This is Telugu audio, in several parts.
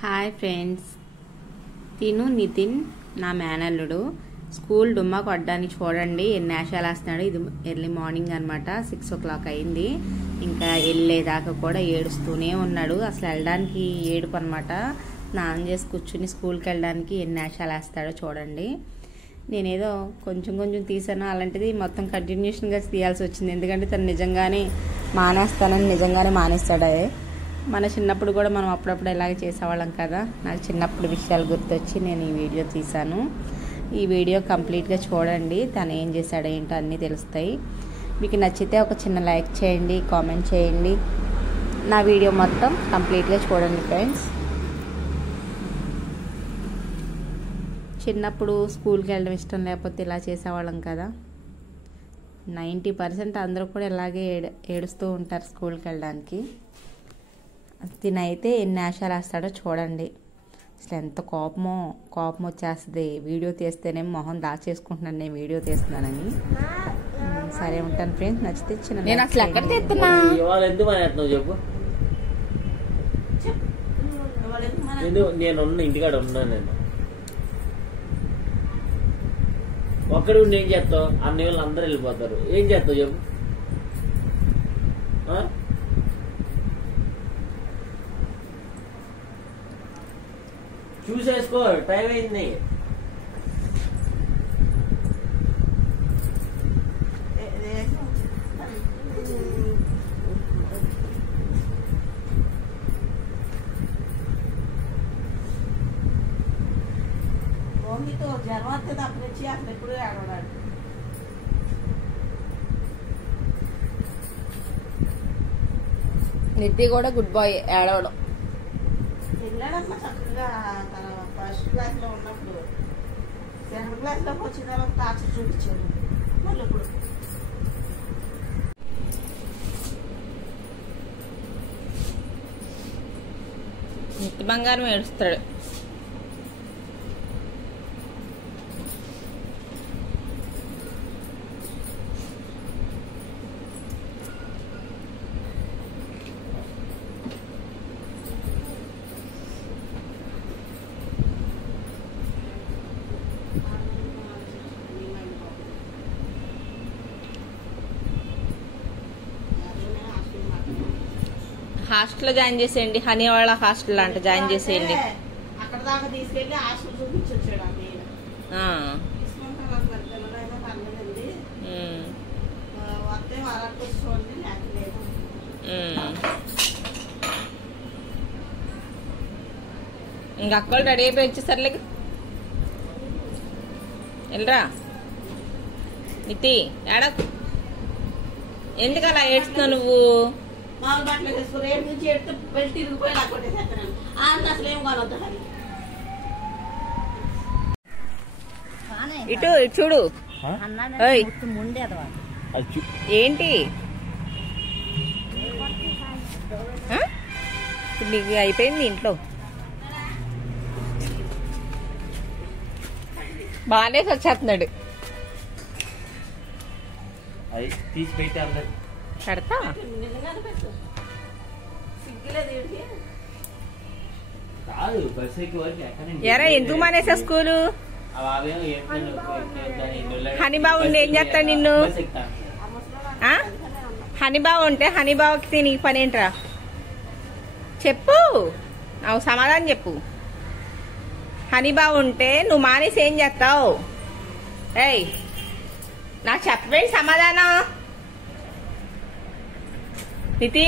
హాయ్ ఫ్రెండ్స్, తిను నితిన్ నా మేనల్లుడు స్కూల్ డుమ్మా కొట్టడానికి చూడండి ఎన్ని వేషాలు వేస్తున్నాడు. ఇది ఎర్లీ మార్నింగ్ అనమాట, 6 o'clock అయింది. ఇంకా వెళ్ళేదాకా కూడా ఏడుస్తూనే ఉన్నాడు. అసలు వెళ్ళడానికి ఏడుపు అనమాట. స్నానం చేసి కూర్చుని స్కూల్కి వెళ్ళడానికి ఎన్ని వేషాలు వేస్తాడో చూడండి. నేనేదో కొంచెం కొంచెం తీసాను, అలాంటిది మొత్తం కంటిన్యూషన్గా తీయాల్సి వచ్చింది. ఎందుకంటే తను నిజంగానే మానేస్తానని నిజంగానే మానేస్తాడు. మన చిన్నప్పుడు కూడా మనం అప్పుడప్పుడు ఇలాగే చేసేవాళ్ళం కదా. నాకు చిన్నప్పుడు విషయాలు గుర్తొచ్చి నేను ఈ వీడియో తీశాను. ఈ వీడియో కంప్లీట్గా చూడండి, తను ఏం చేశాడో ఏంటో అన్నీ తెలుస్తాయి. మీకు నచ్చితే ఒక చిన్న లైక్ చేయండి, కామెంట్ చేయండి. నా వీడియో మొత్తం కంప్లీట్గా చూడండి ఫ్రెండ్స్. చిన్నప్పుడు స్కూల్కి వెళ్ళడం ఇష్టం లేకపోతే ఇలా చేసేవాళ్ళం కదా. 90% అందరూ కూడా ఇలాగే ఏడుస్తూ ఉంటారు స్కూల్కి వెళ్ళడానికి. తినైతే ఎన్ని వేషాలు వేస్తాడో చూడండి. అసలు ఎంత కోపం వచ్చేస్తుంది. వీడియో తీస్తేనే మొహం దాచేసుకుంటున్నాను నేను వీడియో తీస్తున్నానని. సరే ఉంటాను ఫ్రెండ్స్, నచ్చితే చిన్న నేను అసలు ఎక్కడ తీస్తున్నా నేను ఇంటికాడ ఉన్నాను. నేను ఒక్కడి ఉండి ఏం చేస్తావు? అన్ని వాళ్ళు అందరూ వెళ్ళిపోతారు. ఏం చేస్తావు చెప్పు? చూసేసుకో, టైం అయింది. జ్వరం వస్తే తప్పనిచ్చి అసలు ఎప్పుడు ఏడవడాడు. నిత్య కూడా గుడ్ బాయ్ ఏడవడం. వెళ్ళాడమ్మా చక్కగా తన ఫస్ట్ క్లాస్ లో ఉన్నప్పుడు. 7th class లోకి వచ్చిన తర్వాత టార్చర్ చూపించాడు. మళ్ళీ ఇప్పుడు నిత్య బంగారం ఏడుస్తాడు. హాస్టల్లో జాయిన్ చేసేయండి, హనీ వాళ్ళ హాస్టల్ అంట జాయిన్ చేసేయండి. అక్కడ దాకా తీసుకెళ్లి హాస్టల్ చూపించొచ్చాడు. వస్తే వాళ్ళకి చూడండి, లేకపోతే ఇంక అక్కడ రెడీ అయిపోయి వచ్చేసరిలే. వెళ్ళరా నితి, ఏడా ఎందుకు అలా ఏడుస్తున్నావు నువ్వు? మామూలు బట్టలు వేసుకో. రేపు నుంచి ఎడితే బెల్ట్ తిరిగిపోయి ఇలా కొట్టేసేస్తున్నాను. అసలు ఏం కొనొద్దు. ఇటు చూడు. ఏంటి నీకు అయిపోయింది ఇంట్లో. బాగానే వచ్చేస్తున్నాడు. తీసి పెట్టి అందరు పెడతా. ఎరా ఎందుకు మానేసా స్కూలు? హనీబాబు ఉండి ఏం చేస్తాడు నిన్ను? హనీబాబు ఉంటే హనీబాబుకి నీకు పని ఏంట్రా చెప్పు, నాకు సమాధానం చెప్పు. హనీబాబు ఉంటే నువ్వు మానేసి ఏం చేస్తావు? ఏయ్ నాకు చెప్పవేంటి సమాధానం? నితి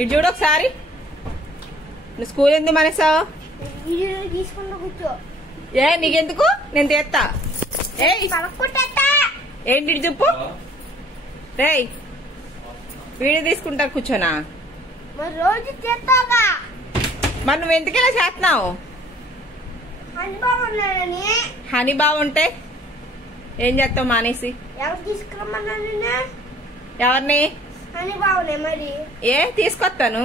ఇటు చూడు ఒకసారి. నువ్వు స్కూల్ ఎందుకు మానేసావు? ఏ నీకెందుకు, నేను తీస్తా. ఏంటి చెప్పు. రేయ్ వీడియో తీసుకుంటా కూర్చోనా? మరి నువ్వు ఎందుకలా చేస్తున్నావు? హనీ బాగుంటే ఏం చేస్తావు మానేసి? ఎవరిని? ఏ తీసుకొస్తాను.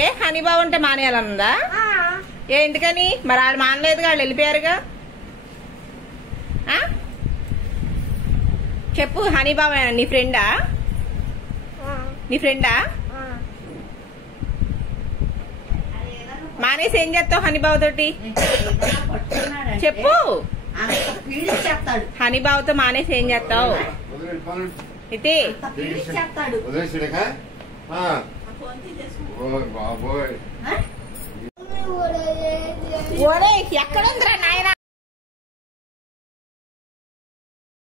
ఏ హనీ బాగుంటే మానేయాలన్నదా? ఏ ఎందుకని? మరి ఆడు మానలేదుగా, వాళ్ళు వెళ్ళిపోయారుగా. చెప్పు, హనీ బాబా నీ ఫ్రెండా? నీ ఫ్రెండా? మానేసి ఏం చేస్తావు హనీబాబు తోటి చెప్పు. చెప్తాడు హనీబాబుతో మానేసి ఏం చేస్తావు ఇది? చెప్తాడు ఒరే ఎక్కడుందిరా